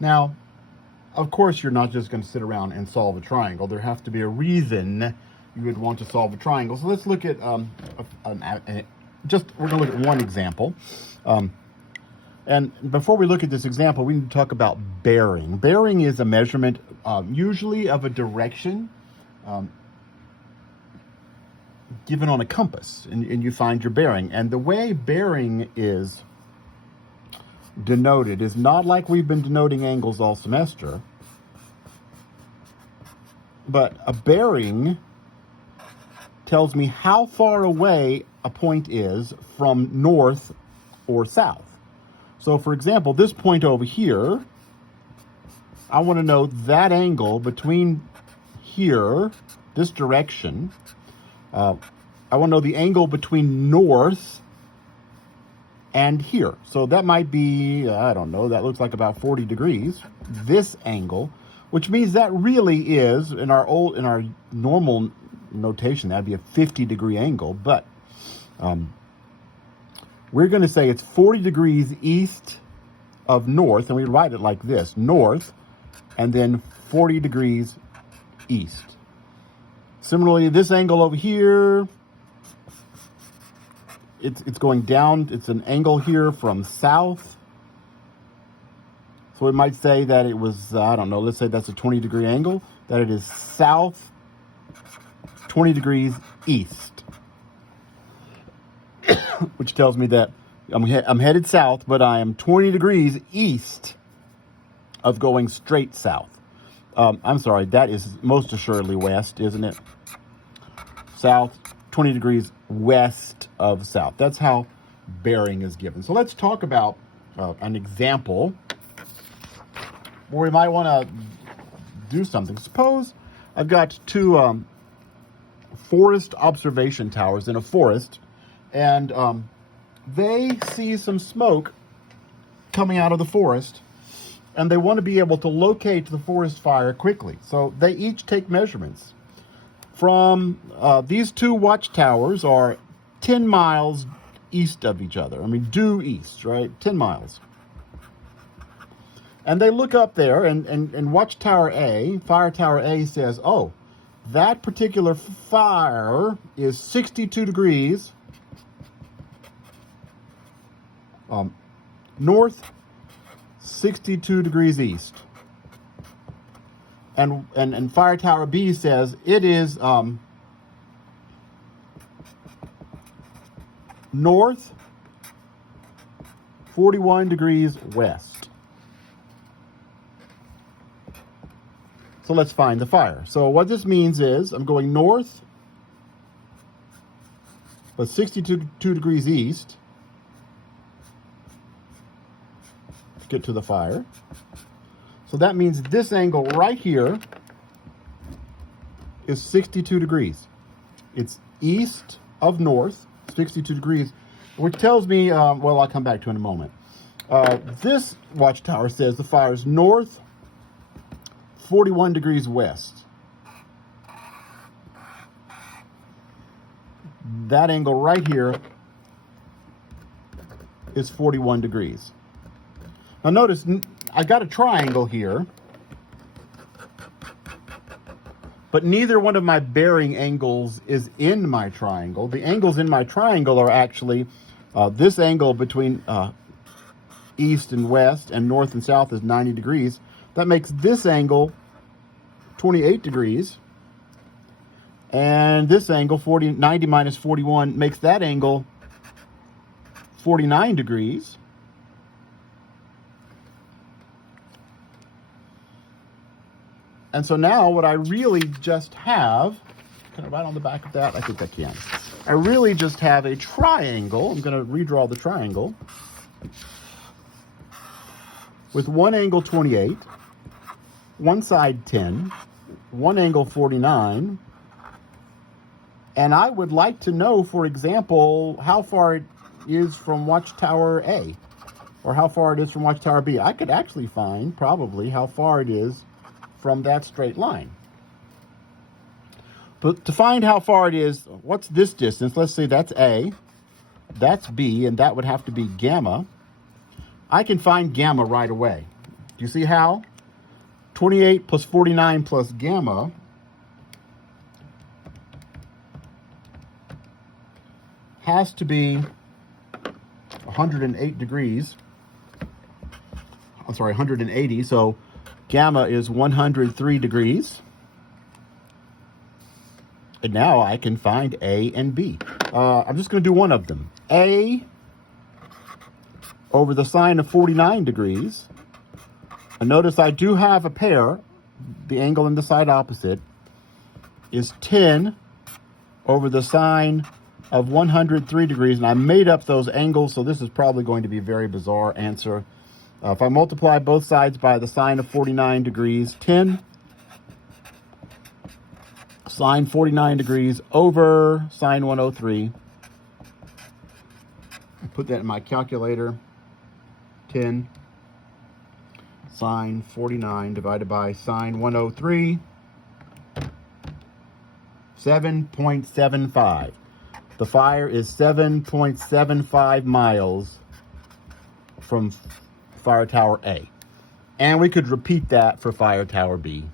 Now, of course, you're not just going to sit around and solve a triangle. There has to be a reason you would want to solve a triangle. So let's look at we're going to look at one example. And before we look at this example, we need to talk about bearing. Bearing is a measurement, usually of a direction, given on a compass, and you find your bearing. And the way bearing is denoted is not like we've been denoting angles all semester, but a bearing tells me how far away a point is from north or south. So for example, this point over here, I want to know that angle between here, this direction. I want to know the angle between north and here. So that might be, I don't know, that looks like about 40 degrees, this angle, which means that really is, in our normal notation, that'd be a 50-degree angle, but we're going to say it's 40 degrees east of north, and we write it like this, north, and then 40 degrees east. Similarly, this angle over here, it's going down, it's an angle here from south. So we might say that it was, I don't know, let's say that's a 20-degree angle, that it is south 20 degrees east, which tells me that I'm headed south, but I am 20 degrees east of going straight south. I'm sorry, that is most assuredly west, isn't it? South, 20 degrees west of south. That's how bearing is given. So let's talk about an example where we might want to do something. Suppose I've got two forest observation towers in a forest, and they see some smoke coming out of the forest, and they want to be able to locate the forest fire quickly. So they each take measurements. From these two watchtowers are 10 miles east of each other. I mean, due east, right? 10 miles. And they look up there, and watchtower A, fire tower A, says, oh, that particular fire is 62 degrees north, 62 degrees east. And fire tower B says it is north, 41 degrees west. So let's find the fire. So what this means is I'm going north, but 62 degrees east to get to the fire. So that means this angle right here is 62 degrees. It's east of north, 62 degrees, which tells me, well, I'll come back to in a moment. This watchtower says the fire is north, 41 degrees west. That angle right here is 41 degrees. Now notice, I got a triangle here, but neither one of my bearing angles is in my triangle. The angles in my triangle are actually this angle between east and west, and north and south is 90 degrees. That makes this angle 28 degrees. And this angle, 90 minus 41, makes that angle 49 degrees. And so now what I really just have, can I write on the back of that? I think I can. I really just have a triangle. I'm going to redraw the triangle with one angle 28, one side 10, one angle 49. And I would like to know, for example, how far it is from watchtower A, or how far it is from watchtower B. I could actually find probably how far it is from that straight line. But to find how far it is, what's this distance? Let's say that's A, that's B, and that would have to be gamma. I can find gamma right away. Do you see how? 28 plus 49 plus gamma has to be 108 degrees. I'm sorry, 180. So gamma is 103 degrees. And now I can find A and B. I'm just going to do one of them. A over the sine of 49 degrees. And notice I do have a pair. The angle in the side opposite is 10 over the sine of 103 degrees. And I made up those angles, so this is probably going to be a very bizarre answer. If I multiply both sides by the sine of 49 degrees, 10 sine 49 degrees over sine 103. I put that in my calculator. 10 sine 49 divided by sine 103. 7.75. The fire is 7.75 miles from Fire Tower A. And we could repeat that for Fire Tower B.